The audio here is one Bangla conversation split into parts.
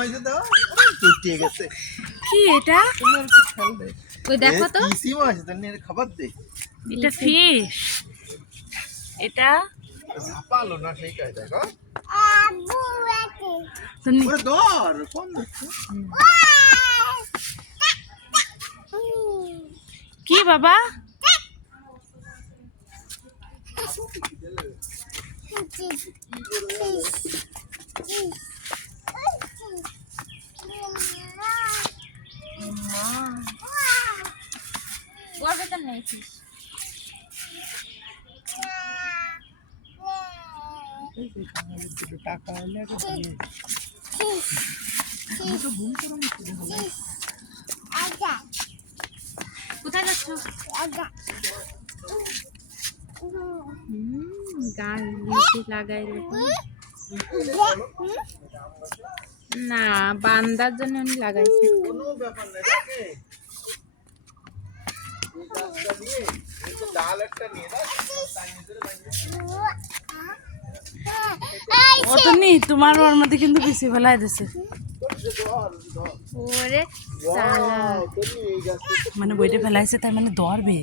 হয়েছে তো ফুটিয়ে গেছে কি এটা তোমার কি খেলবে ওই দেখো তো কিসি মাছ তো নিয়ে খাবার দে এটা ফিশ এটা ঝাপালো না সেই কাজ দেখো তুমি ওরে দর কোন দেখছো কি বাবা ওর ভেতর নেই ফিশ টাকা হলে কোথায় যাচ্ছ গাছ লাগাইলে না বান্দার জন্য আমি লাগাইছি কোনো ব্যাপার না রে এই গাছটা নিয়ে এই তো ডাল একটা নিয়ে দাও টাইনে ধরে ও তো নি তোমার ওর মধ্যে কিন্তু বেশি ফেলাই দিছে ওরে মানে বইটা ফেলাইছে তার মানে ধরবে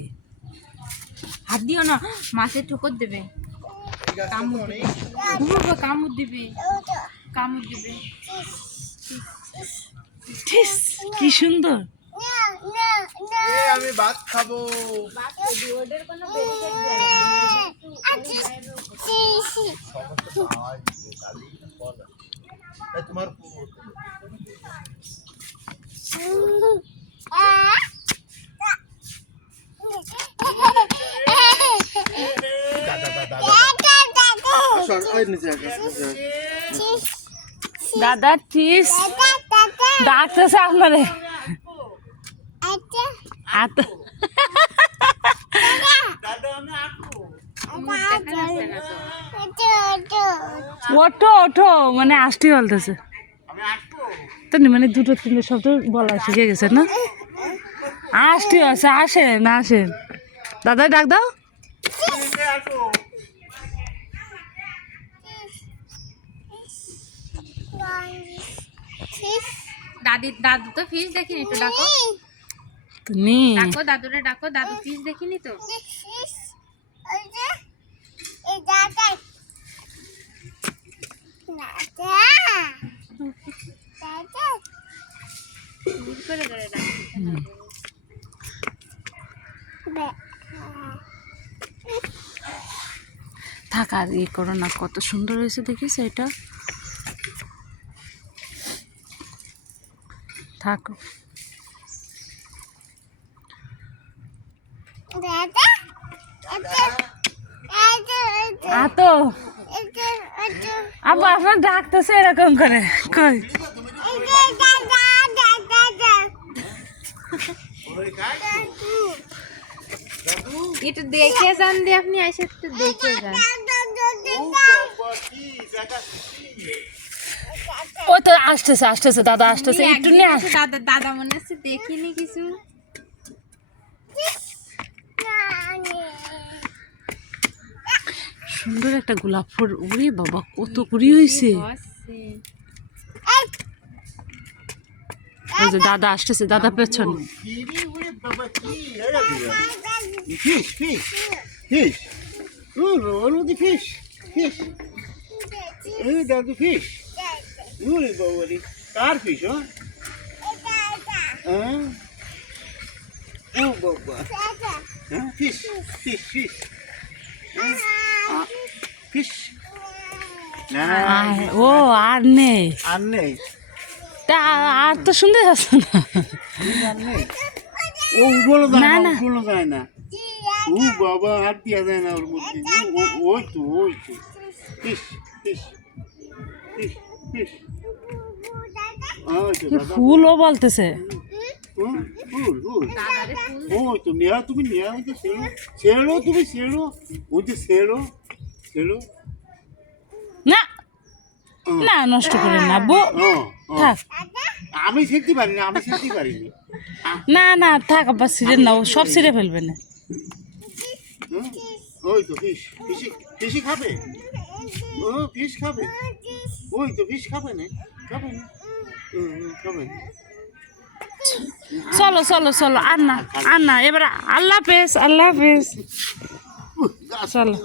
হাত দিও না মাছের ঠোকর দেবে কামড় দিবে কামড় দিবে কি সুন্দর আমি ভাত খাবো তোমার দাদা ফিস ডাকতেছে আপনারে ওঠো ওঠো মানে আসতেই বলতেছে তো মানে দুটো তিনটে শব্দ বলা শিখে গেছে না আসতে আছে আসেন আসেন দাদা ডাক দাও দাদু তো ফিশ দেখিনি তো ডাকো তুমি ডাকো দাদুরে ডাকো দাদু ফিশ দেখিনি তো থাক আর ই করো না কত সুন্দর হয়েছে দেখিস এটা থাকো আতো আব্বা আপনার ডাকতেছে এরকম করে কই একটু দেখে যান দিয়ে আপনি এসে একটু দেখে যান ও তো আসতেছে আসতেছে দাদা আসতেছে একটু নিয়ে দাদা দাদা মনে হচ্ছে দেখিনি কিছু সুন্দর একটা গোলাপ ফুল ওরে বাবা কত কুড়ি হয়েছে ওই যে দাদা আসতেছে দাদা পেছন fish, fish, fish. Ooh, the fish, fish. Ooh, that's the fish. Ooh, the starfish, huh? Oh, Baba. Fish, fish, fish. Fish. ও আর নেই আর নেই তা আর তো শুনতে যাচ্ছ না ও উগুলো যায় না উগুলো যায় না ও বাবা হাত দিয়া যায় না ওর মধ্যে ওই তো ফিশ ফিশ ফিশ ফিশ ফুলও বলতেছে ফুল ওই তো নেয়া তুমি নেয়া ওই তো ছেড়ো তুমি ছেড়ো ওই যে ছেড়ো না না নষ্ট করে না থাক আমি শিখতে পারিনি না না থাক আবার ছিঁড়ে নাও সব ছিঁড়ে ফেলবে না ওই তো ফিশ খাবে ও ফিশ খাবে ওই তো ফিশ খাবে না খাবেন? চলো চলো চলো আর না এবার আল্লাহ হাফেজ আল্লাহ হাফেজ চলো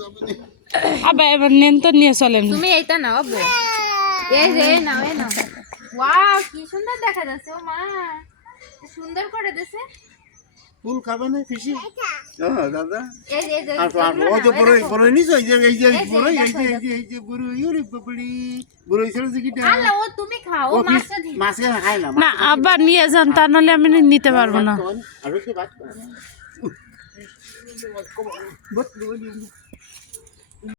আবার এবার নেন তো নিয়ে চলেন তুমি এইটা নাও আব্বু এই যে নাও এই নাও ওয়াও কি সুন্দর দেখা যাচ্ছে ও মা সুন্দর করে দিয়েছে ফুল খাবে না ফিসি দাদা এই যে এই যে আর ও যে বড় নিছ এই যে বড় ইউরি বাবলি বড় ছিল যে কিটা আল্লাহ ও তুমি খাও ও মাছটা দি মাছে খায় না না আবার নিয়ে যান তা নাহলে আমি নিতে পারবো না আর কি বাত